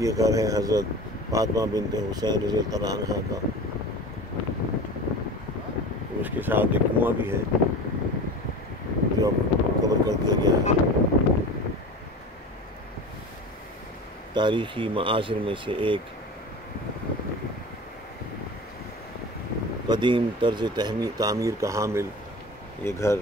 ये घर है हज़रत फातिमा बिन्त हुसैन रज़ियल्लाहु अन्हा का। उसके साथ एक कुआं भी है जो अब कवर कर दिया गया है। तारीख़ी मआसिर में से एक कदीम तर्ज़ तामीर का हामिल ये घर